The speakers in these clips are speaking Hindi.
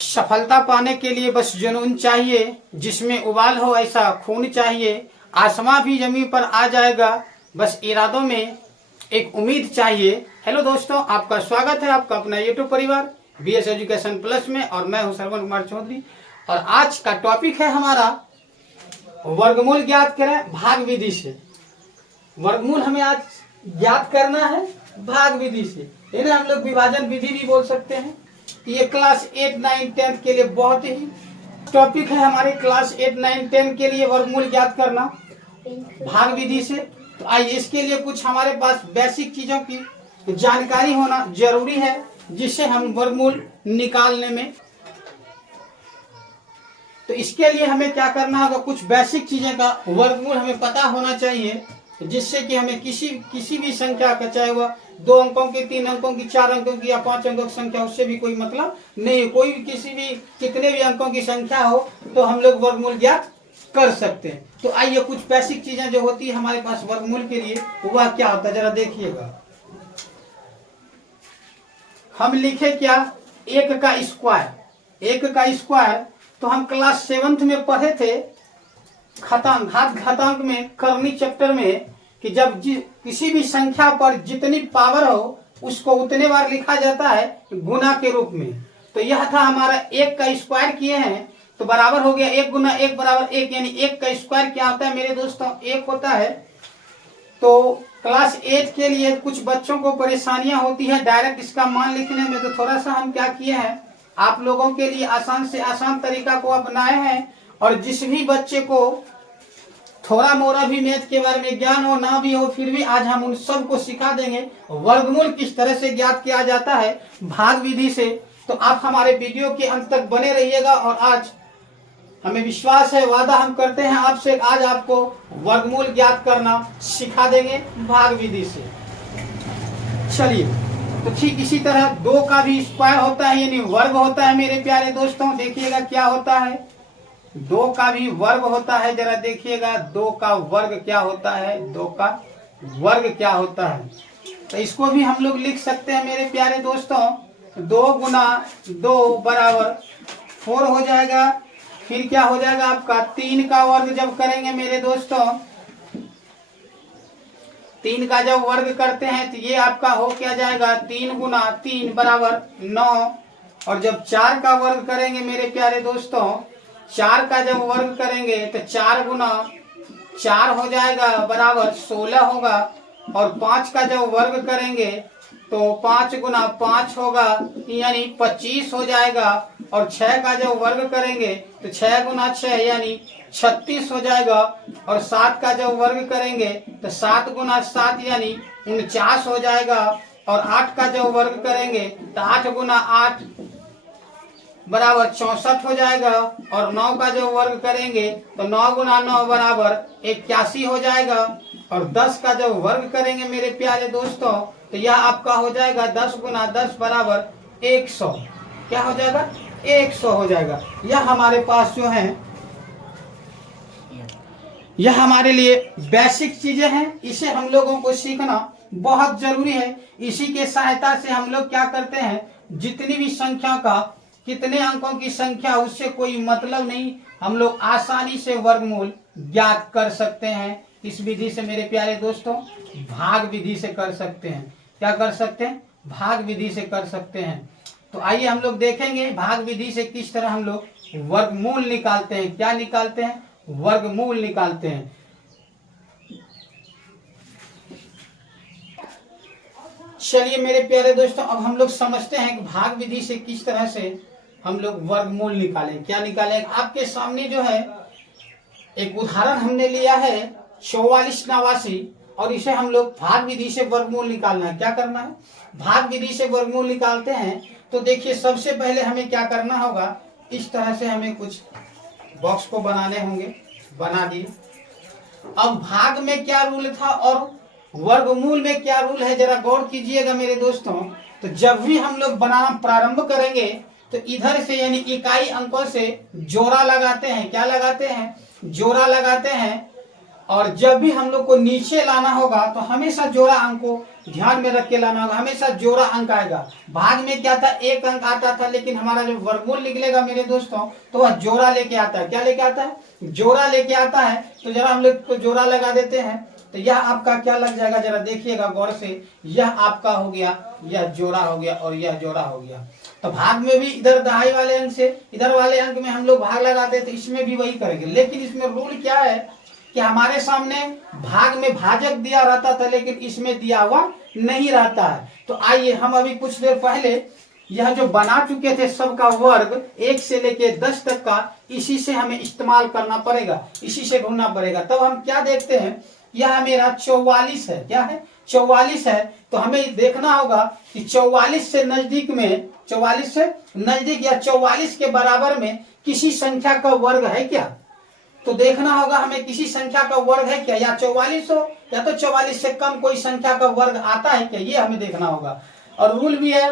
सफलता पाने के लिए बस जुनून चाहिए, जिसमें उबाल हो ऐसा खून चाहिए। आसमां भी जमीन पर आ जाएगा, बस इरादों में एक उम्मीद चाहिए। हेलो दोस्तों, आपका स्वागत है आपका अपना यूट्यूब परिवार बीएस एजुकेशन प्लस में, और मैं हूं श्रवण कुमार चौधरी। और आज का टॉपिक है हमारा वर्गमूल ज्ञात करें भाग विधि से। वर्गमूल हमें आज ज्ञात करना है भाग विधि से, इन्हें हम लोग विभाजन विधि भी बोल सकते हैं। ये क्लास 8, 9, 10 के लिए बहुत ही टॉपिक है हमारे क्लास 8, 9, 10 के लिए वर्गमूल ज्ञात करना भाग विधि से। तो आइए, इसके लिए कुछ हमारे पास बेसिक चीजों की जानकारी होना जरूरी है, जिससे हम वर्गमूल निकालने में। तो इसके लिए हमें क्या करना होगा, कुछ बेसिक चीजें का वर्गमूल हमें पता होना चाहिए, जिससे कि हमें किसी भी संख्या का, चाहे वह 2 अंकों की, 3 अंकों की, 4 अंकों की या 5 अंकों की संख्या, उससे भी कोई मतलब नहीं। कोई भी किसी भी कितने भी अंकों की संख्या हो तो हम लोग वर्गमूल ज्ञात कर सकते हैं। तो आइए, कुछ बेसिक चीजें जो होती है हमारे पास वर्गमूल के लिए, वह क्या होता है जरा देखिएगा। हम लिखे क्या, 1 का स्क्वायर। 1 का स्क्वायर तो हम क्लास 7th में पढ़े थे घातांक, घातांक में करनी चैप्टर में, कि जब किसी भी संख्या पर जितनी पावर हो उसको उतने बार लिखा जाता है गुना के रूप में। तो यह था हमारा 1 का स्क्वायर किए हैं तो बराबर हो गया 1 गुना 1 बराबर 1, यानी 1 का स्क्वायर क्या होता है मेरे दोस्तों, 1 होता है। तो क्लास 8 के लिए कुछ बच्चों को परेशानियां होती है डायरेक्ट इसका मान लिखने में, तो थोड़ा सा हम क्या किए हैं, आप लोगों के लिए आसान से आसान तरीका को अपनाए हैं। और जिस भी बच्चे को थोड़ा मोड़ा भी मैथ के बारे में ज्ञान हो ना भी हो, फिर भी आज हम उन सबको सिखा देंगे वर्गमूल किस तरह से ज्ञात किया जाता है भाग विधि से। तो आप हमारे वीडियो के अंत तक बने रहिएगा, और आज हमें विश्वास है, वादा हम करते हैं आपसे, आज आपको वर्गमूल ज्ञात करना सिखा देंगे भाग विधि से। चलिए, तो ठीक इसी तरह 2 का भी स्क्वायर होता है, यानी वर्ग होता है मेरे प्यारे दोस्तों। देखिएगा क्या होता है, 2 का भी वर्ग होता है, जरा देखिएगा 2 का वर्ग क्या होता है, 2 का वर्ग क्या होता है। तो इसको भी हम लोग लिख सकते हैं मेरे प्यारे दोस्तों, 2 गुना 2 बराबर 4 हो जाएगा। फिर क्या हो जाएगा आपका, 3 का वर्ग जब करेंगे मेरे दोस्तों, 3 का जब वर्ग करते हैं तो ये आपका हो क्या जाएगा, 3 गुना 3 बराबर 9। और जब 4 का वर्ग करेंगे मेरे प्यारे दोस्तों, 4 का जब वर्ग करेंगे तो 4 गुना 4 हो जाएगा बराबर 16 होगा। और 5 का जब वर्ग करेंगे तो 5 गुना 5 होगा, यानी 25 हो जाएगा। और 6 का जब वर्ग करेंगे तो 6 गुना 6 यानी 36 हो जाएगा। और 7 का जब वर्ग करेंगे तो 7 गुना 7 यानी 49 हो जाएगा। और 8 का जब वर्ग करेंगे तो 8 गुना 8 बराबर 64 हो जाएगा। और 9 का जो वर्ग करेंगे तो 9 गुना 9 बराबर 81 हो जाएगा। और 10 का जब वर्ग करेंगे मेरे प्यारे दोस्तों, तो यह आपका हो जाएगा 10 गुना 10 बराबर 100। क्या हो जाएगा, 100 हो जाएगा। यह हमारे पास जो है, यह हमारे लिए बेसिक चीजें हैं, इसे हम लोगों को सीखना बहुत जरूरी है। इसी के सहायता से हम लोग क्या करते हैं, जितनी भी संख्या का, कितने अंकों की संख्या, उससे कोई मतलब नहीं, हम लोग आसानी से वर्गमूल ज्ञात कर सकते हैं। इस विधि से मेरे प्यारे दोस्तों, भाग विधि से कर सकते हैं। क्या कर सकते हैं, भाग विधि से कर सकते हैं। तो आइए हम लोग देखेंगे भाग विधि से किस तरह हम लोग वर्गमूल निकालते हैं। क्या निकालते हैं, वर्गमूल निकालते हैं। चलिए मेरे प्यारे दोस्तों, अब हम लोग समझते हैं कि भाग विधि से किस तरह से हम लोग वर्गमूल निकालें। क्या निकालें, आपके सामने जो है एक उदाहरण हमने लिया है 44 89, और इसे हम लोग भाग विधि से वर्गमूल निकालना है। क्या करना है, भाग विधि से वर्गमूल निकालते हैं। तो देखिए, सबसे पहले हमें क्या करना होगा, इस तरह से हमें कुछ बॉक्स को बनाने होंगे, बना दिए। अब भाग में क्या रूल था और वर्गमूल में क्या रूल है, जरा गौर कीजिएगा मेरे दोस्तों। तो जब भी हम लोग बनाना प्रारंभ करेंगे तो इधर से यानी इकाई अंकों से जोड़ा लगाते हैं। क्या लगाते हैं, जोड़ा लगाते हैं। और जब भी हम लोग को नीचे लाना होगा तो हमेशा जोड़ा अंक को ध्यान में रख के लाना होगा, हमेशा जोड़ा अंक आएगा। भाग में क्या था, एक अंक आता था, लेकिन हमारा जो वर्गमूल निकलेगा मेरे दोस्तों तो वह जोड़ा लेके आता है। क्या लेके आता है, जोड़ा लेके आता है। तो जरा हम लोग को जोड़ा लगा देते हैं, तो यह आपका क्या लग जाएगा, जरा देखिएगा गौर से, यह आपका हो गया, यह जोड़ा हो गया और यह जोड़ा हो गया। तो भाग में भी इधर दहाई वाले अंक से इधर वाले अंक में हम लोग भाग लगाते थे, इसमें भी वही करेंगे। लेकिन इसमें रूल क्या है कि हमारे सामने भाग में भाजक दिया रहता था, लेकिन इसमें दिया हुआ नहीं रहता है। तो आइए हम अभी कुछ देर पहले यह जो बना चुके थे सबका वर्ग 1 से लेके 10 तक का, इसी से हमें इस्तेमाल करना पड़ेगा, इसी से ढूंढना पड़ेगा। तब हम क्या देखते हैं, यह मेरा 44 है। क्या है, 44 है। तो हमें देखना होगा कि 44 से नजदीक में, 44 से नजदीक या 44 के बराबर में किसी संख्या का वर्ग है क्या। तो देखना होगा हमें किसी संख्या का वर्ग है क्या, या 44 हो या तो 44 से कम कोई संख्या का वर्ग आता है क्या, ये हमें देखना होगा। और रूल भी है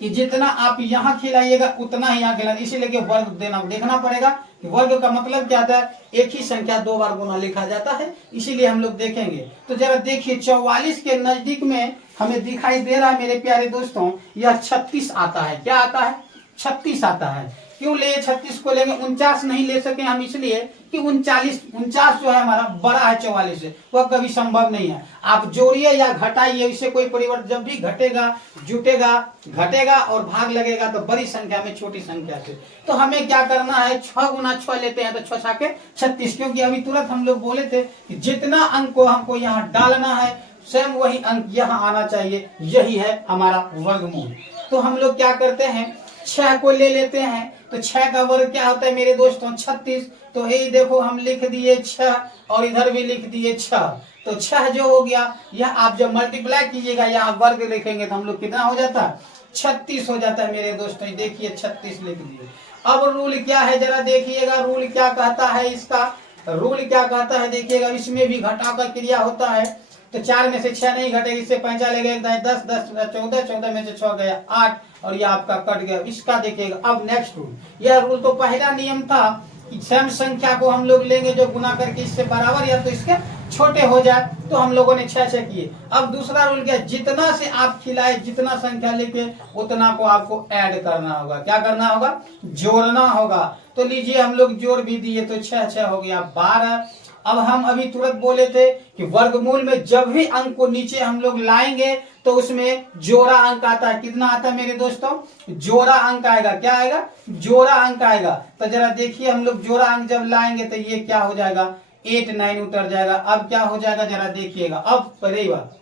कि जितना आप यहाँ खिलाइएगा उतना ही यहाँ खिलाइए, इसीलिए वर्ग देखना पड़ेगा कि वर्ग का मतलब क्या था, एक ही संख्या 2 बार गुना लिखा जाता है, इसीलिए हम लोग देखेंगे। तो जरा देखिए 44 के नजदीक में हमें दिखाई दे रहा है मेरे प्यारे दोस्तों, यह 36 आता है। क्या आता है, 36 आता है। क्यों ले 36 को लेंगे, 49 नहीं ले सके हम, इसलिए कि 49 जो है हमारा बड़ा है 44 से, वह कभी संभव नहीं है। आप जोड़िए या घटाइए, इससे कोई परिवर्तन, जब भी घटेगा जुटेगा घटेगा और भाग लगेगा तो बड़ी संख्या में छोटी संख्या से। तो हमें क्या करना है, 6 गुना 6 लेते हैं तो 6 छके 36, क्योंकि अभी तुरंत हम लोग बोले थे कि जितना अंक को हमको यहाँ डालना है स्वयं वही अंक यहाँ आना चाहिए, यही है हमारा वर्गमूल। तो हम लोग क्या करते हैं, 6 को ले लेते हैं। तो 6 का वर्ग क्या होता है मेरे दोस्तों, 36। तो यही देखो हम लिख दिए 6 और इधर भी लिख दिए 6। तो 6 जो हो गया, यह आप जब मल्टीप्लाई कीजिएगा यहाँ वर्ग लिखेंगे तो हम लोग कितना हो जाता है, 36 हो जाता है मेरे दोस्तों। देखिए 36 लिख दिए। अब रूल क्या है, जरा देखिएगा रूल क्या कहता है, इसका रूल क्या कहता है देखिएगा। इसमें भी घटाव का क्रिया होता है। तो 4 में से 6 नहीं घटेगा, इससे 5 लगेगा 10, 10 14, 14 में से 6 गया 8 और ये आपका कट गया। इसका देखिएगा। अब नेक्स्ट रूल, यह रूल तो पहला नियम था कि सम संख्या को हम लोग लेंगे जो गुना करके इससे बराबर या तो इसके छोटे हो जाए, तो हम लोगों ने 6 किए। अब दूसरा रूल क्या, जितना से आप खिलाए, जितना संख्या लेके उतना को आपको ऐड करना होगा। क्या करना होगा, जोड़ना होगा। तो लीजिए हम लोग जोड़ भी दिए, तो 6 हो गया 12। अब हम अभी तुरंत बोले थे कि वर्गमूल में जब भी अंक को नीचे हम लोग लाएंगे तो उसमें जोड़ा अंक आता है। कितना आता है मेरे दोस्तों, जोड़ा अंक आएगा। क्या आएगा, जोड़ा अंक आएगा। तो जरा देखिए हम लोग जोड़ा अंक जब लाएंगे तो ये क्या हो जाएगा, 8 9 उतर जाएगा। अब क्या हो जाएगा जरा देखिएगा। अब पहली बात,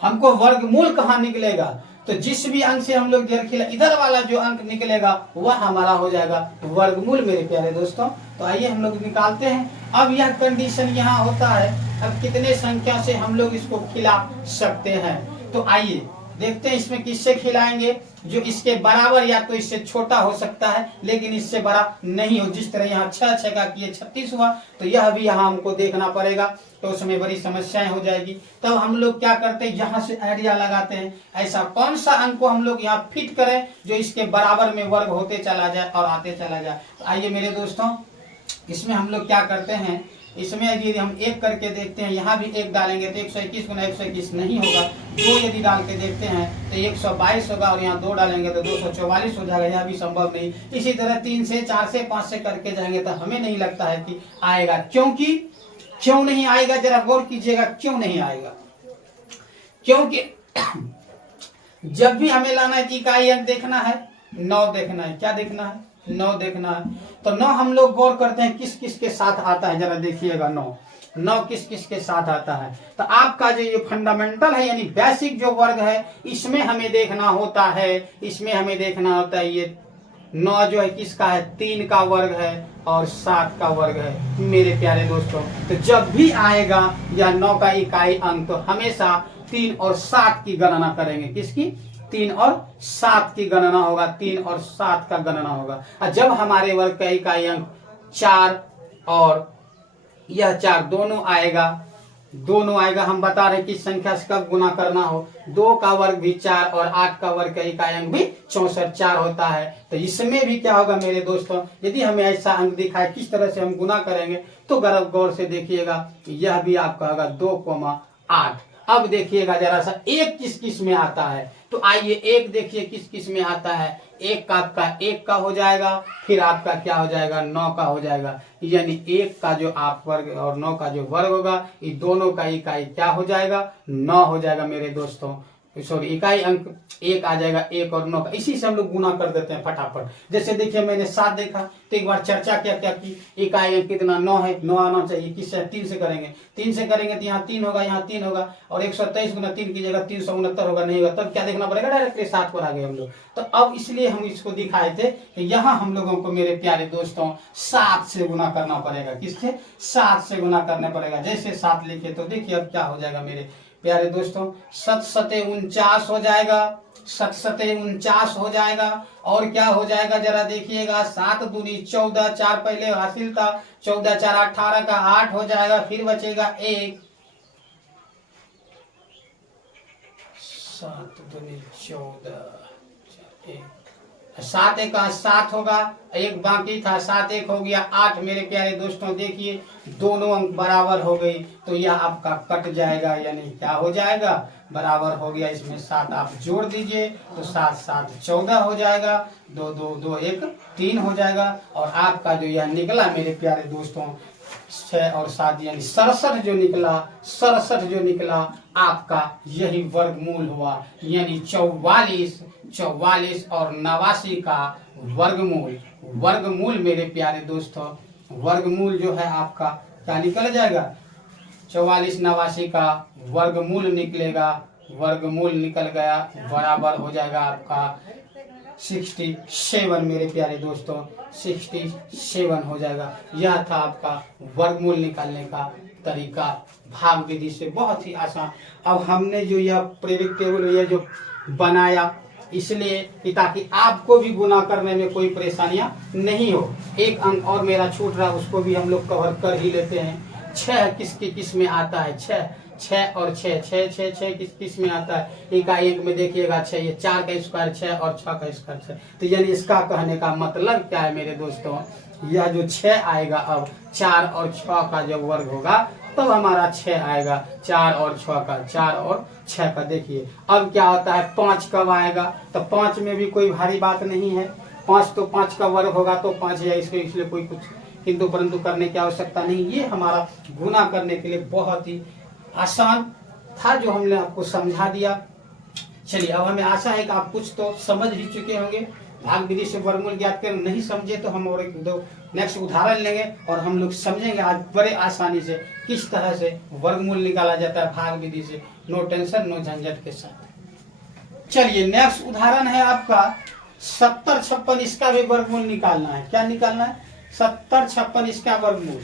हमको वर्गमूल कहाँ निकलेगा, तो जिस भी अंक से हम लोग इधर वाला जो अंक निकलेगा वह हमारा हो जाएगा वर्गमूल मेरे प्यारे दोस्तों। तो आइए हम लोग निकालते हैं। अब यह कंडीशन यहाँ होता है, अब कितने संख्या से हम लोग इसको खिला सकते हैं। तो आइए देखते हैं इसमें किससे खिलाएंगे, जो इसके बराबर या तो इससे छोटा हो सकता है लेकिन इससे बड़ा नहीं हो। जिस तरह यहाँ 6 का किए 36 हुआ, तो यह भी यहाँ हमको देखना पड़ेगा, तो उसमें बड़ी समस्याएं हो जाएगी। तब हम लोग क्या करते हैं, यहाँ से आइडिया लगाते हैं, ऐसा कौन सा अंक को हम लोग यहाँ फिट करें जो इसके बराबर में वर्ग होते चला जाए और आते चला जाए। तो आइए मेरे दोस्तों, इसमें हम लोग क्या करते हैं, इसमें यदि हम 1 करके देखते हैं, यहाँ भी 1 डालेंगे तो 121 गुना 121 नहीं होगा। 2 यदि डाल के देखते हैं तो 122 होगा, और यहाँ 2 डालेंगे तो 244 हो जाएगा, यह भी संभव नहीं। इसी तरह 3 से 4 से 5 से करके जाएंगे तो हमें नहीं लगता है कि आएगा। क्योंकि क्यों नहीं आएगा, जरा गौर कीजिएगा, क्यों नहीं आएगा। क्योंकि जब भी हमें लाना है इकाई अंक देखना है, 9 देखना है। क्या देखना है, 9 देखना है। तो 9 हम लोग गौर करते हैं किस किस के साथ आता है, जरा देखिएगा 9 किस किस के साथ आता है। तो आपका जो ये फंडामेंटल है यानी बेसिक जो वर्ग है, इसमें हमें देखना होता है, इसमें हमें देखना होता है ये 9 जो है किसका है, 3 का वर्ग है और 7 का वर्ग है मेरे प्यारे दोस्तों। तो जब भी आएगा या 9 का इकाई अंक, तो हमेशा 3 और 7 की गणना करेंगे। किसकी, 3 और 7 की गणना होगा, 3 और 7 का गणना होगा। और जब हमारे वर्ग का इकाई अंक 4 और यह 4 दोनों आएगा, दोनों आएगा। हम बता रहे किस संख्या से कब गुना करना हो। 2 का वर्ग भी 4 और 8 का वर्ग का इकाई अंक भी 64 4 होता है। तो इसमें भी क्या होगा मेरे दोस्तों, यदि हमें ऐसा अंक दिखाए किस तरह से हम गुना करेंगे तो गौर से देखिएगा, यह भी आपका होगा 2,8। अब देखिएगा जरा सा एक किस किस में आता है, तो आइए एक देखिए किस किस में आता है। एक का आपका 1 का हो जाएगा, फिर आपका क्या हो जाएगा 9 का हो जाएगा। यानी 1 का जो आप वर्ग और 9 का जो वर्ग होगा, ये दोनों का इकाई क्या हो जाएगा 9 हो जाएगा मेरे दोस्तों। सॉरी इकाई अंक 1 आ जाएगा, 1 और 9 का। इसी से हम लोग गुना कर देते हैं फटाफट। जैसे देखिए मैंने 7 देखा तो एक बार चर्चा क्या क्या की, इकाई अंक कितना 9 है, 9 आना चाहिए। किससे 3 से करेंगे, 3 से करेंगे तो यहाँ 3 होगा, यहाँ 3 होगा और 123 गुना 3 की जगह 369 होगा, नहीं होगा। तब क्या देखना पड़ेगा, डायरेक्टली 7 पर आ गए हम लोग। तो अब इसलिए हम इसको दिखाए थे कि यहाँ हम लोगों को मेरे प्यारे दोस्तों 7 से गुना करना पड़ेगा। किससे 7 से गुना करना पड़ेगा। जैसे 7 लिखे तो देखिए अब क्या हो जाएगा मेरे प्यारे दोस्तों, 7 सते 49 हो जाएगा, 7 सते 49 हो जाएगा। और क्या हो जाएगा जरा देखिएगा, 7 दूनी 14, 4 पहले हासिल था, 14 4 18 का 8 हो जाएगा, फिर बचेगा 1, 7 दूनी 14, 7 एक 7 होगा, एक बाकी था, 7 1 हो गया 8। मेरे प्यारे दोस्तों देखिए दोनों अंक बराबर हो गई, तो यह आपका कट जाएगा, यानी क्या हो जाएगा बराबर हो गया। इसमें 7 आप जोड़ दीजिए तो 7 7 14 हो जाएगा, 2 2 2 1 3 हो जाएगा। और आपका जो यह निकला मेरे प्यारे दोस्तों 6 और 7 यानी 67 जो निकला, 67 जो निकला आपका यही वर्गमूल हुआ। यानी 44 और 89 का वर्गमूल। वर्गमूल मेरे प्यारे दोस्तों, वर्गमूल जो है आपका क्या निकल जाएगा, 44 89 का वर्गमूल निकलेगा। वर्गमूल निकल गया, बराबर हो जाएगा आपका 67 मेरे प्यारे दोस्तों, 67 हो जाएगा। यह था आपका वर्गमूल निकालने का तरीका भाग विधि से, बहुत ही आसान। अब हमने जो यह प्रेडिक्टेबल यह जो बनाया इसलिए कि ताकि आपको भी गुना करने में कोई परेशानियां नहीं हो। एक अंक और मेरा छूट रहा, उसको भी हम लोग कवर कर ही लेते हैं। 6 किसके किस में आता है, 6 और 6 किस किस में आता है। इकाई अंक में देखिएगा 6, ये 4 का स्क्वायर 6 और 6 का स्क्वायर 6। तो यानी इसका कहने का मतलब क्या है मेरे दोस्तों, यह जो 6 आएगा अब 4 और 6 का जब वर्ग होगा तब हमारा 6 आएगा, 4 और 6 का, 4 और 6 का। देखिए अब क्या होता है 5 कब आएगा, तो 5 में भी कोई भारी बात नहीं है। 5 तो 5 का वर्ग होगा तो 5 है, इसलिए कोई कुछ किंतु परंतु करने की आवश्यकता नहीं। ये हमारा गुना करने के लिए बहुत ही आसान था जो हमने आपको समझा दिया। चलिए अब हमें आशा है कि आप कुछ तो समझ ही चुके होंगे। भाग विधि से वर्गमूल ज्ञात कर नहीं समझे तो हम और एक दो नेक्स्ट उदाहरण लेंगे और हम लोग समझेंगे आज बड़े आसानी से किस तरह से वर्गमूल निकाला जाता है भाग विधि से, नो टेंशन नो झंझट के साथ। चलिए नेक्स्ट उदाहरण है आपका 70 56, इसका भी वर्गमूल निकालना है। क्या निकालना है, 70 56 इसका वर्गमूल।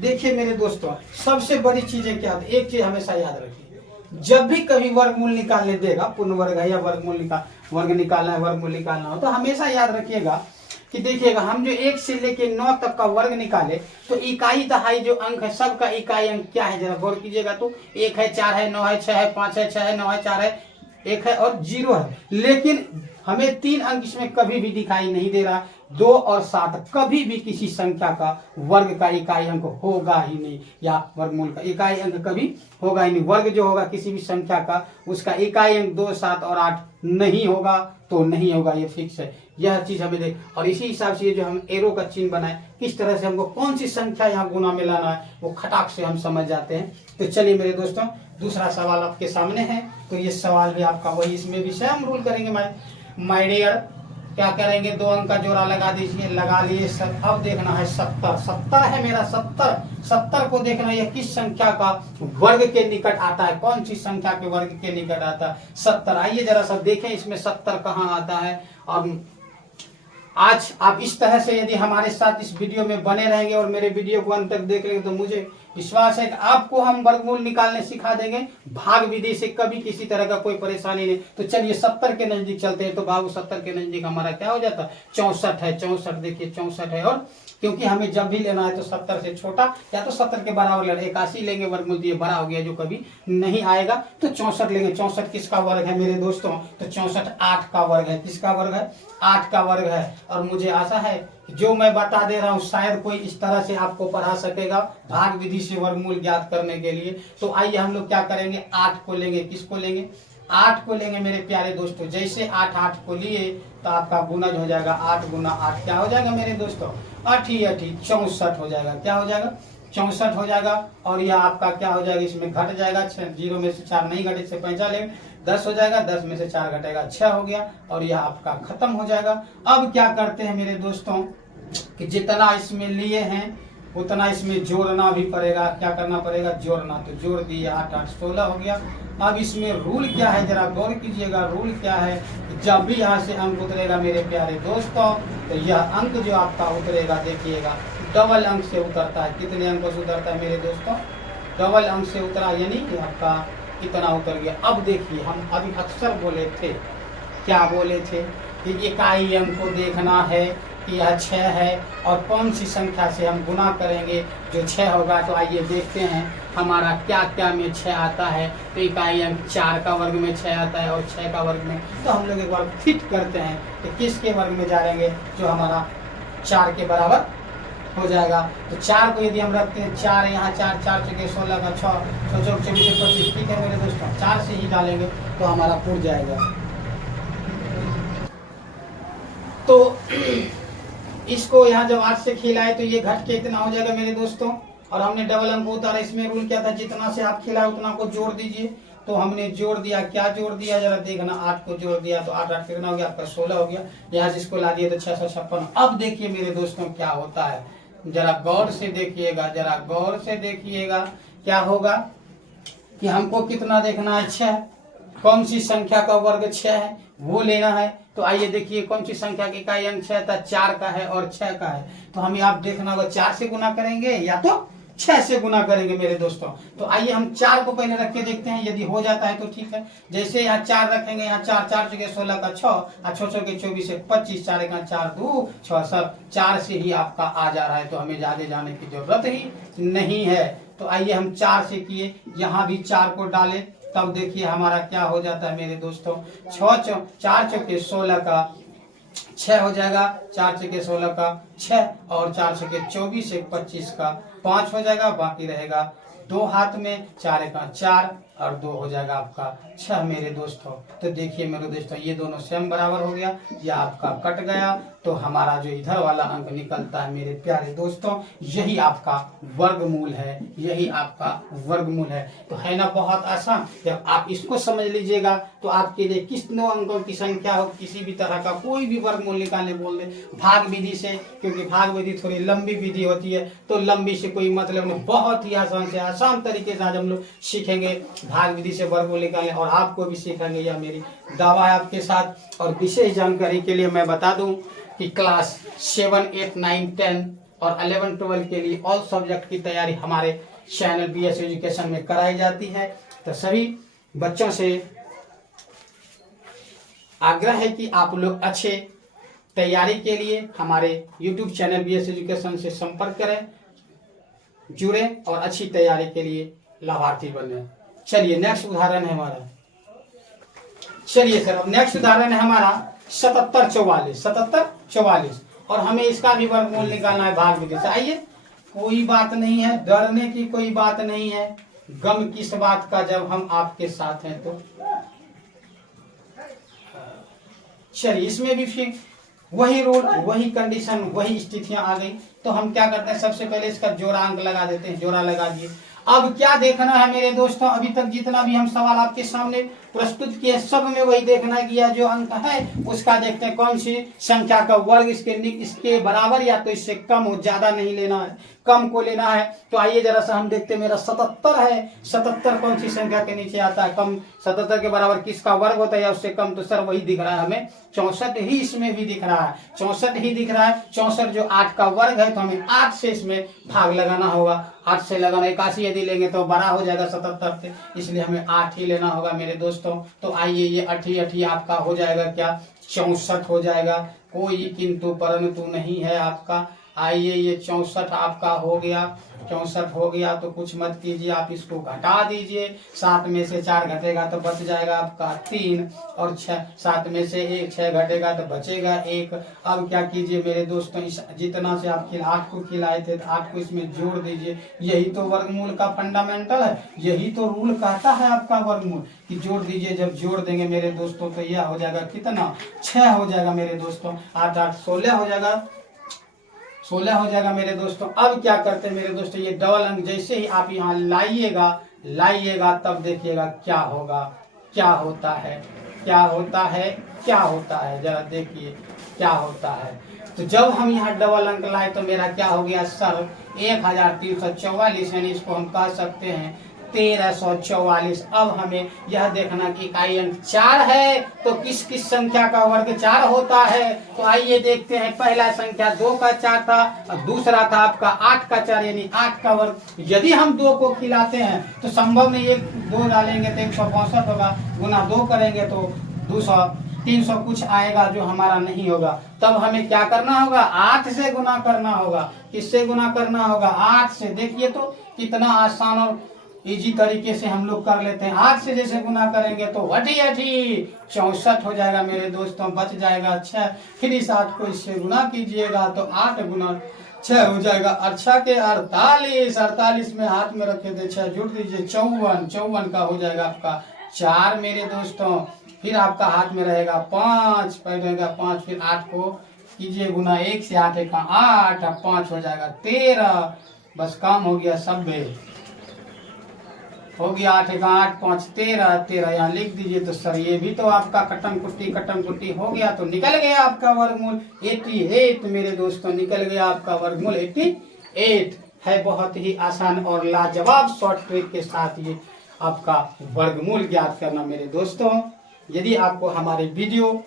देखिए मेरे दोस्तों सबसे बड़ी चीजें क्या होती है, एक चीज हमेशा याद रखिए, जब भी कभी वर्गमूल निकालने देगा, पूर्ण वर्ग है या वर्गमूल वर्ग निकालना है, वर्गमूल निकालना हो, तो हमेशा याद रखिएगा कि देखिएगा हम जो 1 से लेके 9 तक का वर्ग निकाले तो इकाई दहाई जो अंक है सबका इकाई अंक क्या है जरा गौर कीजिएगा। तो 1 है, 4 है, 9 है, 6 है, 5 है, 6 है, 9 है, 4 है, 1 है और 0 है। लेकिन हमें 3 अंक इसमें कभी भी दिखाई नहीं दे रहा। 2 और 7 कभी भी किसी संख्या का वर्ग का इकाई अंक होगा ही नहीं, या वर्गमूल का इकाई अंक कभी होगा ही नहीं। वर्ग जो होगा किसी भी संख्या का उसका इकाई अंक 2 7 और 8 नहीं होगा तो नहीं होगा, ये फिक्स है। यह चीज हमें देख, और इसी हिसाब से ये जो हम एरो का चिन्ह बनाए किस तरह से हमको कौन सी संख्या यहाँ गुना में लाना है वो खटाक से हम समझ जाते हैं। तो चलिए मेरे दोस्तों दूसरा सवाल आपके सामने है। तो ये सवाल भी आपका वही, इसमें भी सेम रूल करेंगे माय डियर। क्या करेंगे, 2 अंक का जोड़ा लगा दीजिए, लगा लिए सर। अब देखना है 70 है मेरा, 70 को देखना है किस संख्या का वर्ग के निकट आता है, कौन सी संख्या के वर्ग के निकट आता है 70। आइए जरा सा देखें इसमें 70 कहाँ आता है। और आज आप इस तरह से यदि हमारे साथ इस वीडियो में बने रहेंगे और मेरे वीडियो को अंत तक देख लेंगे तो मुझे विश्वास है कि आपको हम वर्गमूल निकालने सिखा देंगे। भाग विधि से कभी किसी तरह का कोई परेशानी नहीं। तो चलिए 70 के नजदीक चलते हैं। तो बाबू 70 के नजदीक हमारा क्या हो जाता है? 64 है। 64 देखिए 64 है। और क्योंकि हमें जब भी लेना है तो 70 से छोटा या तो 70 के बराबर लेना, 81 लेंगे वर्गमूल, ये बड़ा हो गया जो कभी नहीं आएगा। तो 64 लेंगे। 64 किसका वर्ग है मेरे दोस्तों? तो 64 8 का वर्ग है। किसका वर्ग है? 8 का वर्ग है। और मुझे आशा है जो मैं बता दे रहा हूँ शायद कोई इस तरह से आपको पढ़ा सकेगा भाग विधि से वर्गमूल ज्ञात करने के लिए। तो आइए हम लोग क्या करेंगे, 8 को लेंगे। किसको लेंगे? 8 को लेंगे मेरे प्यारे दोस्तों। जैसे 8 को लिए तो आपका गुणज हो जाएगा 8 गुना 8 क्या हो जाएगा मेरे दोस्तों? 8 64 हो जाएगा। क्या हो जाएगा? 64 हो जाएगा। और यह आपका क्या हो जाएगा? इसमें घट जाएगा 0 में से 4 नहीं घटे से 5 ले 10 हो जाएगा। 10 में से 4 घटेगा 6 हो गया। और यह आपका खत्म हो जाएगा। अब क्या करते हैं मेरे दोस्तों कि जितना इसमें लिए हैं उतना इसमें जोड़ना भी पड़ेगा। क्या करना पड़ेगा? जोड़ना। तो जोड़ दिए 8 8 16 हो गया। अब इसमें रूल क्या है जरा गौर कीजिएगा। रूल क्या है? जब भी यहाँ से अंक उतरेगा मेरे प्यारे दोस्तों तो यह अंक जो आपका उतरेगा देखिएगा डबल अंक से उतरता है। कितने अंकों से उतरता है मेरे दोस्तों? डबल अंक से उतरा, यानी कि आपका इतना उतर गया। अब देखिए हम अभी अक्सर बोले थे, क्या बोले थे कि इकाई अंक को देखना है कि यह 6 है और कौन सी संख्या से हम गुना करेंगे जो 6 होगा। तो आइए देखते हैं हमारा क्या क्या में 6 आता है। तो इकाई अंक 4 का वर्ग में 6 आता है और 6 का वर्ग में। तो हम लोग एक बार फिट करते हैं कि किसके वर्ग में जाएंगे जो हमारा 4 के बराबर हो जाएगा। तो 4 को यदि हम रखते हैं 4 यहाँ 4 4 चौके 16 का 6 6 चौक 24 25। ठीक है मेरे दोस्तों, 4 से ही डालेंगे तो हमारा पूर जाएगा। तो इसको यहाँ जब 8 से खिलाए तो ये घट के इतना हो जाएगा मेरे दोस्तों। और हमने डबल अंक उतारा। इसमें रूल क्या था? जितना से आप खिलाए उतना को जोड़ दीजिए। तो हमने जोड़ दिया। क्या जोड़ दिया जरा देखना। 8 को जोड़ दिया तो 8 8 कितना हो गया आपका? 16 हो गया। यहाँ से इसको ला दिए तो 656। अब देखिए मेरे दोस्तों क्या होता है, जरा गौर से देखिएगा। जरा गौर से देखिएगा क्या होगा कि हमको कितना देखना है? 6। कौन सी संख्या का वर्ग 6 है वो लेना है। तो आइए देखिए कौन सी संख्या की इकाई अंक 6 था? 4 का है और 6 का है। तो हमें आप देखना होगा 4 से गुना करेंगे या तो 6 से गुना करेंगे मेरे दोस्तों। तो आइए हम 4 को पहले रख के देखते हैं। यदि हो जाता है तो ठीक है। जैसे यहाँ 4 रखेंगे, यहाँ 4 4 चौके 16 का 6 और 6 चौके 24 से 25 4 का 4 2 6 सब 4 से ही आपका आ जा रहा है। तो हमें ज्यादा जाने की जरूरत ही नहीं है। तो आइए हम 4 से किए, यहाँ भी 4 को डाले। तब देखिए हमारा क्या हो जाता है मेरे दोस्तों? 4 चौके 16 का 6 हो जाएगा। 4 चौके 16 का 6 और 4 चौके 24 से 25 का 5 हो जाएगा। बाकी रहेगा 2 हाथ में 4 का 4 और 2 हो जाएगा आपका 6 मेरे दोस्तों। तो देखिए मेरे दोस्तों ये दोनों सेम बराबर हो गया। यह आपका कट गया। तो हमारा जो इधर वाला अंक निकलता है मेरे प्यारे दोस्तों यही आपका वर्गमूल है। यही आपका वर्गमूल है। तो है ना बहुत आसान। जब आप इसको समझ लीजिएगा तो आपके लिए कितनों अंकों की संख्या हो किसी भी तरह का कोई भी वर्गमूल निकालने बोल दे भाग विधि से, क्योंकि भाग विधि थोड़ी लंबी विधि होती है तो लंबी से कोई मतलब नहीं। बहुत ही आसान से आसान तरीके से आज हम लोग सीखेंगे भाग विधि से वर्गमूल निकालने और आपको भी सीखेंगे। यह मेरी दावा है आपके साथ। और विशेष जानकारी के लिए मैं बता दूं कि क्लास 7 8 9 10 और 11 12 के लिए ऑल सब्जेक्ट की तैयारी हमारे चैनल BS एजुकेशन में कराई जाती है। तो सभी बच्चों से आग्रह है कि आप लोग अच्छे तैयारी के लिए हमारे YouTube चैनल BS एजुकेशन से संपर्क करें, जुड़े और अच्छी तैयारी के लिए लाभार्थी बने। चलिए नेक्स्ट उदाहरण है हमारा। चलिए सर अब नेक्स्ट उदाहरण है हमारा 77 44 और हमें इसका भी वर्गमूल निकालना है भाग विधि से। आइए कोई बात नहीं है, डरने की कोई बात नहीं है। गम किस बात का जब हम आपके साथ हैं। तो चलिए इसमें भी फिर वही रूल वही कंडीशन वही स्थितियां आ गई। तो हम क्या करते हैं सबसे पहले इसका जोड़ा अंक लगा देते हैं। जोड़ा लगा दिए। अब क्या देखना है मेरे दोस्तों, अभी तक जितना भी हम सवाल आपके सामने प्रस्तुत किए सब में वही देखना है कि यह जो अंक है उसका देखते हैं कौन सी संख्या का वर्ग इसके बराबर या तो इससे कम हो। ज्यादा नहीं लेना है, कम को लेना है। तो आइए जरा सा हम देखते हैं। मेरा 77 है। 77 कौन सी संख्या के नीचे आता है? कम। 77 के बराबर किसका वर्ग होता है या उससे कम? तो सर वही दिख रहा है हमें 64 ही इसमें भी दिख रहा है। 64 ही दिख रहा है। 64 जो 8 का वर्ग है तो हमें 8 से इसमें भाग लगाना होगा। 8 से लगाना 81 यदि लेंगे तो बड़ा हो जाएगा 77 से, इसलिए हमें 8 ही लेना होगा मेरे दोस्तों। तो आइए ये 8 आपका हो जाएगा क्या 64 हो जाएगा, कोई किंतु परंतु नहीं है आपका। आइए ये 64 आपका हो गया, 64 हो गया तो कुछ मत कीजिए, आप इसको घटा दीजिए। 7 में से 4 घटेगा तो बच जाएगा आपका 3, और 7 में से 6 घटेगा तो बचेगा 1। अब क्या कीजिए मेरे दोस्तों, इस जितना से आप 8 को खिलाए थे तो 8 को इसमें जोड़ दीजिए। यही तो वर्गमूल का फंडामेंटल है, यही तो रूल कहता है आपका वर्गमूल कि जोड़ दीजिए। जब जोड़ देंगे मेरे दोस्तों तो यह हो जाएगा कितना 6 हो जाएगा मेरे दोस्तों, 8 8 16 हो जाएगा, 16 हो जाएगा मेरे दोस्तों। अब क्या करते हैं मेरे दोस्तों, ये डबल अंक जैसे ही आप यहाँ लाइएगा तब देखिएगा क्या होगा, क्या होता है, क्या होता है, क्या होता है, जरा देखिए क्या होता है। तो जब हम यहाँ डबल अंक लाए तो मेरा क्या हो गया सर 1344, यानी इसको हम कह सकते हैं 1344। अब हमें यह देखना कि इकाई अंक 4 है तो किस किस संख्या का वर्ग 4 होता है। तो आइए देखते हैं, पहला संख्या 2 का 4 था और दूसरा था आपका 8 का 4, यानी 8 का वर्ग। यदि हम 2 को खिलाते हैं तो संभव नहीं, 1 2 डालेंगे तो 165 होगा, गुना 2 करेंगे तो 200 300 कुछ आएगा जो हमारा नहीं होगा। तब हमें क्या करना होगा, 8 से गुना करना होगा। किससे गुना करना होगा, 8 से। देखिए तो कितना आसान और इजी तरीके से हम लोग कर लेते हैं। 8 से जैसे गुना करेंगे तो 64 हो जाएगा मेरे दोस्तों, बच जाएगा 6। फिर इस 8 को इससे गुना कीजिएगा तो 8 गुना 6 हो जाएगा 8 के 48 में हाथ में रखे थे 6 जुड़ दीजिए 54 का हो जाएगा आपका 4 मेरे दोस्तों। फिर आपका हाथ में रहेगा 5, रहेगा 5, फिर 8 को कीजिए गुना 1 से, 8 का 8, 5 हो जाएगा 13, बस काम हो गया 90 हो गया। 8 का 8 5 13 यहाँ लिख दीजिए। तो सर ये भी तो आपका कटम कुट्टी हो गया, तो निकल गया आपका वर्गमूल 88 मेरे दोस्तों, निकल गया आपका वर्गमूल 88 है। बहुत ही आसान और लाजवाब शॉर्ट ट्रिक के साथ ये आपका वर्गमूल ज्ञात करना मेरे दोस्तों। यदि आपको हमारे वीडियो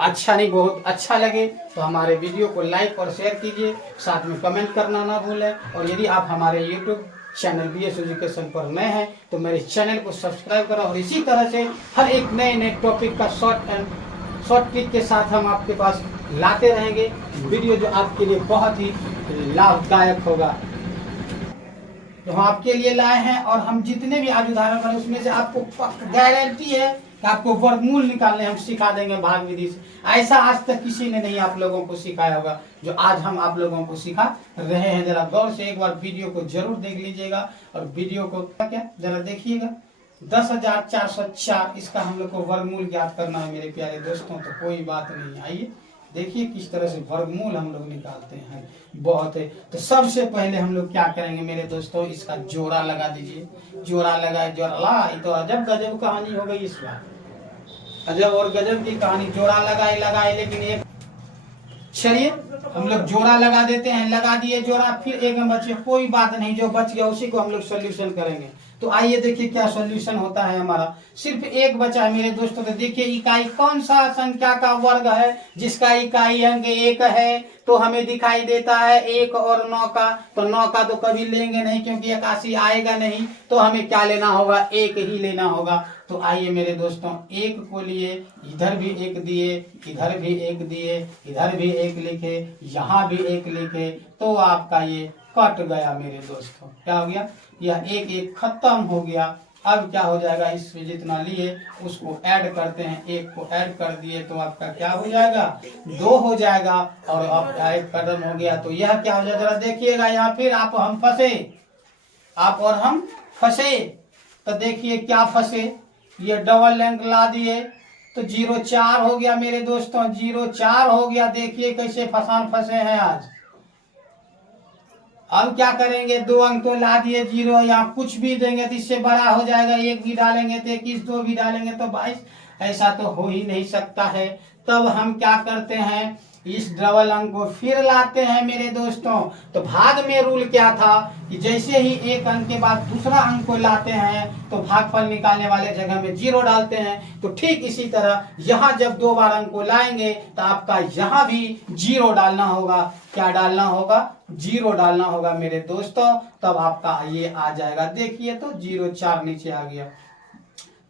अच्छा नहीं बहुत अच्छा लगे तो हमारे वीडियो को लाइक और शेयर कीजिए, साथ में कमेंट करना ना भूलें। और यदि आप हमारे यूट्यूब चैनल BS एजुकेशन पर नए हैं तो मेरे चैनल को सब्सक्राइब करें, और इसी तरह से हर एक नए टॉपिक का शॉर्ट ट्रिक के साथ हम आपके पास लाते रहेंगे वीडियो, जो आपके लिए बहुत ही लाभदायक होगा। तो हम आपके लिए लाए हैं, और हम जितने भी आज उदाहरण करें उसमें से आपको गारंटी है कि आपको वर्गमूल निकालने हम सिखा देंगे भाग विधि से। ऐसा आज तक किसी ने नहीं आप लोगों को सिखाया होगा जो आज हम आप लोगों को सिखा रहे हैं। जरा गौर से एक बार वीडियो को जरूर देख लीजिएगा, और वीडियो को क्या जरा देखिएगा 10,404 इसका हम लोग को वर्गमूल ज्ञात करना है मेरे प्यारे दोस्तों। तो कोई बात नहीं, आइए देखिए किस तरह से वर्गमूल हम लोग निकालते हैं, बहुत है। तो सबसे पहले हम लोग क्या करेंगे मेरे दोस्तों, इसका जोड़ा लगा दीजिए। जोड़ा लगाए, जोड़ा ला, तो अजब गजब कहानी हो गई इस बार, अजब और गजब की कहानी। जोड़ा लगाए लेकिन एक, चलिए हम लोग जोड़ा लगा देते हैं, लगा दिए जोड़ा, फिर एक में बचे, कोई बात नहीं, जो बच गया उसी को हम लोग सोल्यूशन करेंगे। तो आइए देखिए क्या सॉल्यूशन होता है हमारा। सिर्फ एक बचा है मेरे दोस्तों। तो देखिए इकाई कौन सा संख्या का वर्ग है जिसका इकाई अंक 1 है, तो हमें दिखाई देता है 1 और 9 का। तो 9 का तो कभी लेंगे नहीं क्योंकि 81 आएगा नहीं, तो हमें क्या लेना होगा, 1 ही लेना होगा। तो आइए मेरे दोस्तों 1 को लिए, इधर भी 1 दिए, इधर भी 1 दिए, इधर भी 1 लिखे, यहाँ भी 1 लिखे, तो आपका ये कट गया मेरे दोस्तों। क्या हो गया, यह 1 खत्म हो गया। अब क्या हो जाएगा, इसमें जितना लिए उसको ऐड करते हैं, 1 को ऐड कर दिए तो आपका क्या हो जाएगा, 2 हो जाएगा। और अब 1 खत्म हो गया तो यह क्या हो जाएगा, जरा देखिएगा यहाँ, फिर आप और हम फंसे। तो देखिए क्या फंसे, ये डबल अंक ला दिए तो 04 हो गया मेरे दोस्तों, 04 हो गया। देखिए कैसे फंसे हैं आज। अब क्या करेंगे, 2 अंक तो ला दिए, 0 यहाँ कुछ भी देंगे तो इससे बड़ा हो जाएगा, 1 भी डालेंगे तो 21, 2 भी डालेंगे तो 22, ऐसा तो हो ही नहीं सकता है। तब हम क्या करते हैं, इस डबल अंक को फिर लाते हैं मेरे दोस्तों। तो भाग में रूल क्या था कि जैसे ही एक अंक के बाद दूसरा अंक को लाते हैं तो भागफल निकालने वाले जगह में 0 डालते हैं। तो ठीक इसी तरह यहाँ जब 2 बार अंक को लाएंगे तो आपका यहाँ भी 0 डालना होगा। क्या डालना होगा? 0 डालना होगा मेरे दोस्तों, तब आपका ये आ जाएगा। देखिए तो 0 4 नीचे आ गया।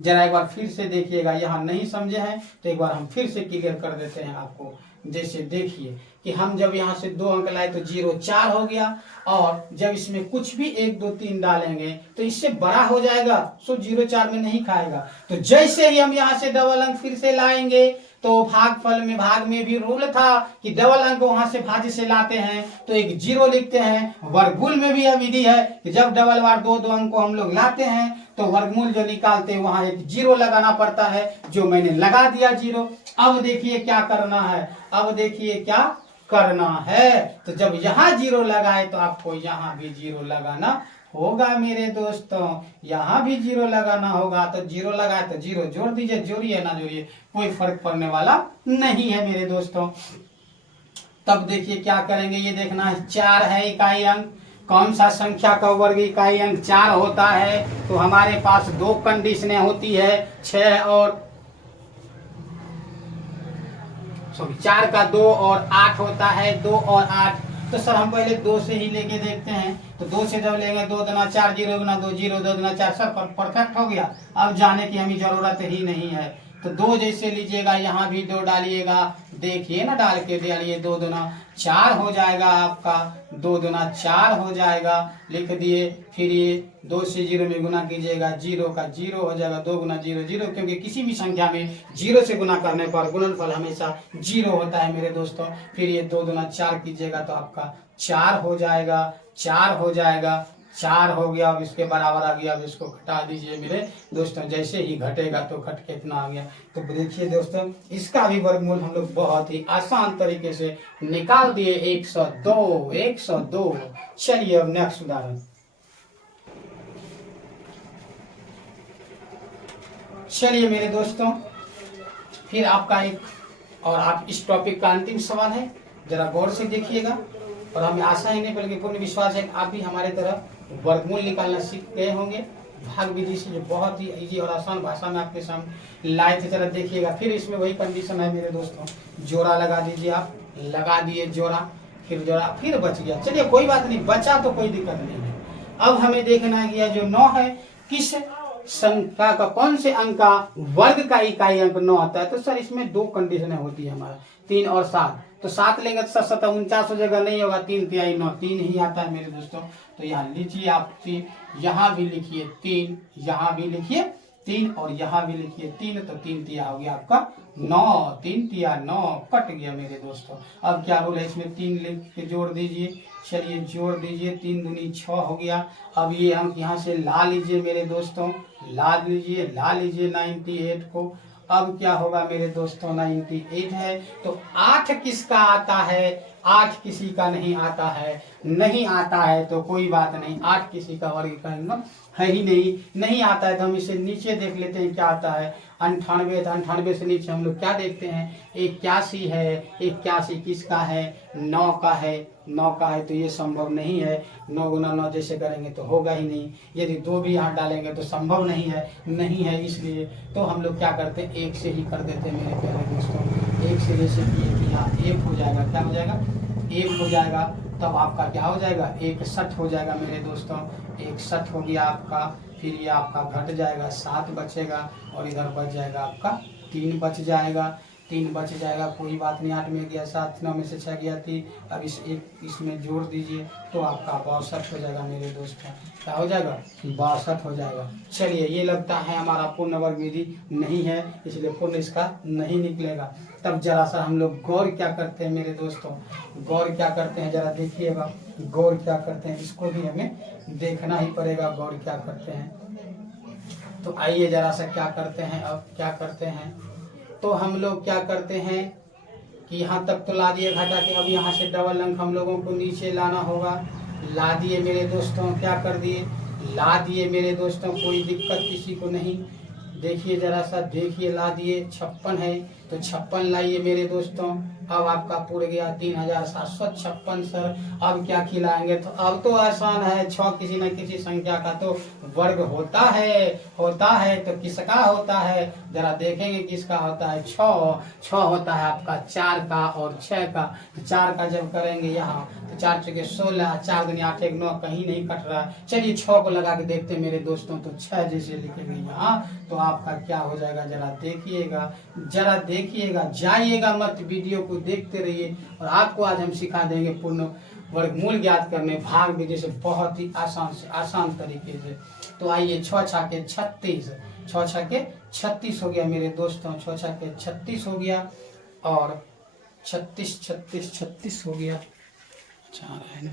जरा एक बार फिर से देखिएगा, यहाँ नहीं समझे हैं तो एक बार हम फिर से क्लियर कर देते हैं आपको। जैसे देखिए कि हम जब यहाँ से 2 अंक लाए तो 0 4 हो गया, और जब इसमें कुछ भी 1 2 3 डालेंगे तो इससे बड़ा हो जाएगा, सो 0 4 में नहीं खाएगा। तो जैसे ही हम यहाँ से डबल अंक फिर से लाएंगे तो भागफल में भाग में भी रूल था कि डबल अंक वहां से भाज्य से लाते हैं तो एक 0 लिखते हैं। वर्गमूल में भी यह विधि है कि जब डबल बार 2 अंक को हम लोग लाते हैं तो वर्गमूल जो निकालते हैं वहां एक 0 लगाना पड़ता है, जो मैंने लगा दिया 0। अब देखिए क्या करना है, अब देखिए क्या करना है। तो जब यहाँ 0 लगाए तो आपको यहाँ भी 0 लगाना होगा मेरे दोस्तों, यहाँ भी 0 लगाना होगा। तो 0 लगाए तो 0 जोड़ दीजिए, जोड़िए ना जोड़िए कोई फर्क पड़ने वाला नहीं है मेरे दोस्तों। तब देखिए क्या करेंगे, ये देखना है 4 है इकाई अंक। कौन सा संख्या का वर्ग इकाई अंक 4 होता है? तो हमारे पास 2 कंडीशनें होती है, 6 और 4 का 2 और 8 होता है, 2 और 8। तो सर हम पहले 2 से ही लेके देखते हैं। तो 2 से जब लेंगे 2 दूना 4, 0 गुना 2 0, 2 दूना 4, सर परफेक्ट हो गया। अब जाने की हमें जरूरत ही नहीं है। तो 2 जैसे लीजिएगा, यहाँ भी 2 डालिएगा, देखिए ना डाल के डालिए, 2 दूना 4 हो जाएगा आपका, 2 दूना 4 हो जाएगा, लिख दिए। फिर ये 2 से 0 में गुना कीजिएगा, 0 का 0 हो जाएगा, 2 गुना 0 0, क्योंकि किसी भी संख्या में 0 से गुना करने पर गुणनफल हमेशा 0 होता है मेरे दोस्तों। फिर ये 2 दूना 4 कीजिएगा तो आपका 4 हो जाएगा, 4 हो जाएगा, 4 हो गया। अब इसके बराबर आ गया, अब इसको घटा दीजिए मेरे दोस्तों। जैसे ही घटेगा तो घट के इतना आ गया। तो देखिए दोस्तों, इसका भी वर्गमूल हम लोग बहुत ही आसान तरीके से निकाल दिए, 102 102। चलिए अब नेक्स्ट उदाहरण। चलिए मेरे दोस्तों, फिर आपका एक और आप इस टॉपिक का अंतिम सवाल है, जरा गौर से देखिएगा। और हमें आशा ही नहीं बल्कि पूर्ण विश्वास है कि आप भी हमारे तरह वर्गमूल निकालना सीख गए होंगे भाग विधि से, जो बहुत ही इजी और आसान भाषा में आपके सामने लाए थे। जरा देखिएगा, फिर इसमें वही कंडीशन है मेरे दोस्तों, जोड़ा लगा दीजिए आप, लगा दिए जोड़ा, फिर जोड़ा, फिर बच गया। चलिए कोई बात नहीं, बचा तो कोई दिक्कत नहीं है। अब हमें देखना है जो 9 है, किस संख्या का, कौन से अंक का वर्ग का इकाई अंक 9 आता है? तो सर इसमें 2 कंडीशनें होती है हमारा, 3 और 7। तो 7 लेंगे तो 7 49 हो जाएगा, नहीं होगा, 3 तिहाई 9, 3 ही आता है मेरे दोस्तों। तो यहाँ लीजिए आप 3, यहाँ भी लिखिए 3, यहाँ भी लिखिए 3, और यहाँ भी लिखिए 3। तो 3 तिया हो गया आपका 9, 3 तिया 9, कट गया मेरे दोस्तों। अब क्या रूल है, इसमें 3 लिख के जोड़ दीजिए। चलिए जोड़ दीजिए, 3 दूनी 6 हो गया। अब ये अंक यहाँ से ला लीजिए मेरे दोस्तों, ला लीजिए 98 को। अब क्या होगा मेरे दोस्तों, 98 है। तो 8 किसका आता है? 8 किसी का नहीं आता है, नहीं आता है तो कोई बात नहीं, 8 किसी का वर्ग का अंक है ही नहीं आता है। तो हम इसे नीचे देख लेते हैं क्या आता है, 98। 98 से नीचे हम लोग क्या देखते हैं, 81 है। 81 किसका है? 9 का है, 9 का है। तो ये संभव नहीं है, 9 गुना 9 जैसे करेंगे तो होगा ही नहीं। यदि 2 भी यहाँ डालेंगे तो संभव नहीं है, इसलिए तो हम लोग क्या करते हैं, 1 से ही कर देते हैं मेरे प्यारे दोस्तों। 1 से जैसे यहाँ 1 हो जाएगा, क्या हो जाएगा, 1 हो जाएगा। तब आपका क्या हो जाएगा, 61 हो जाएगा मेरे दोस्तों, 61 हो गया आपका। फिर ये आपका घट जाएगा, 7 बचेगा, और इधर बच जाएगा आपका 3 बच जाएगा, 3 बच जाएगा, कोई बात नहीं। 8 में गया 7, 9 में से 6 गया 3। अब इसमें जोड़ दीजिए तो आपका 62 हो जाएगा मेरे दोस्तों। क्या हो जाएगा, 62 हो जाएगा। चलिए, ये लगता है हमारा पूर्ण वर्ग विधि नहीं है, इसलिए पूर्ण इसका नहीं निकलेगा। तब जरा सा हम लोग गौर क्या करते हैं मेरे दोस्तों, गौर क्या करते हैं, जरा देखिएगा गौर क्या करते हैं, इसको भी हमें देखना ही पड़ेगा गौर क्या करते हैं। तो आइए जरा सा क्या करते हैं, अब क्या करते हैं, तो हम लोग क्या करते हैं कि यहाँ तक तो ला दिए घटा के। अब यहाँ से डबल अंक हम लोगों को नीचे लाना होगा। ला दिए मेरे दोस्तों, क्या कर दिए, ला दिए मेरे दोस्तों, कोई दिक्कत किसी को नहीं। देखिए जरा सा देखिए, ला दिए, 56 है, तो 56 लाइए मेरे दोस्तों। अब आपका पूरा गया 3756 सर। अब क्या खिलाएंगे? तो अब तो आसान है, 6 किसी न किसी संख्या का तो वर्ग होता है तो किसका होता है? जरा देखेंगे किसका होता है। 6 होता है आपका 4 का और 6 का। तो 4 का जब करेंगे यहाँ तो 4 चौके 16, 4 दूनी 8 1 9, कहीं नहीं कट रहा है। चलिए 6 को लगा के देखते हैं मेरे दोस्तों। तो 6 जैसे लिखेंगे यहाँ तो आपका क्या हो जाएगा? जरा देखिएगा, जाइएगा मत, वीडियो को देखते रहिए। और आपको आज हम सिखा देंगे पूर्ण वर्गमूल ज्ञात करने भाग विधि से, बहुत ही आसान से आसान तरीके से। तो आइए 6 छाके 36, 6 छाके 36 हो गया मेरे दोस्तों। 6 छाके 36 हो गया और 36 हो गया। अच्छा आ रहा है ना,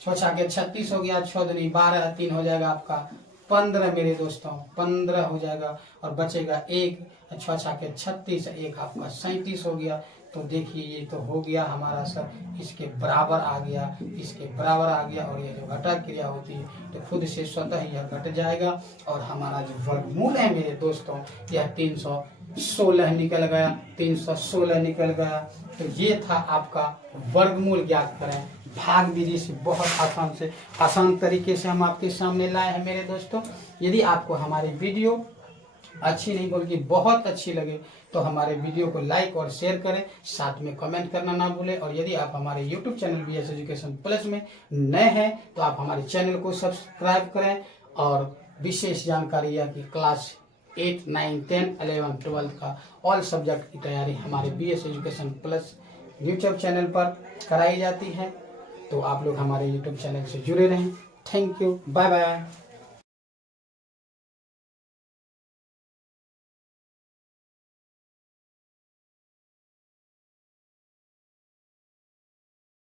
6 छाके 36 हो गया। 6 दूनी 12, 3 हो जाएगा आपका 15 मेरे दोस्तों, 15 हो जाएगा और बचेगा 1। 6 छाके 36, 1 आपका 37 हो गया। तो देखिए ये तो हो गया हमारा सर, इसके बराबर आ गया, इसके बराबर आ गया। और ये जो घटा क्रिया होती है तो खुद से स्वतः यह घट जाएगा। और हमारा जो वर्गमूल है मेरे दोस्तों यह 316 निकल गया, 316 निकल गया। तो ये था आपका वर्गमूल ज्ञात करें भाग विधि से, बहुत आसान तरीके से हम आपके सामने लाए हैं मेरे दोस्तों। यदि आपको हमारी वीडियो अच्छी नहीं बल्कि बहुत अच्छी लगे तो हमारे वीडियो को लाइक और शेयर करें, साथ में कमेंट करना ना भूलें। और यदि आप हमारे YouTube channel BS education plus में नए हैं तो आप हमारे चैनल को सब्सक्राइब करें। और विशेष जानकारी है कि क्लास 8, 9, 10, 11, 12 का ऑल सब्जेक्ट की तैयारी हमारे BS education plus YouTube channel पर कराई जाती है। तो आप लोग हमारे यूट्यूब चैनल से जुड़े रहें। Thank you, bye bye.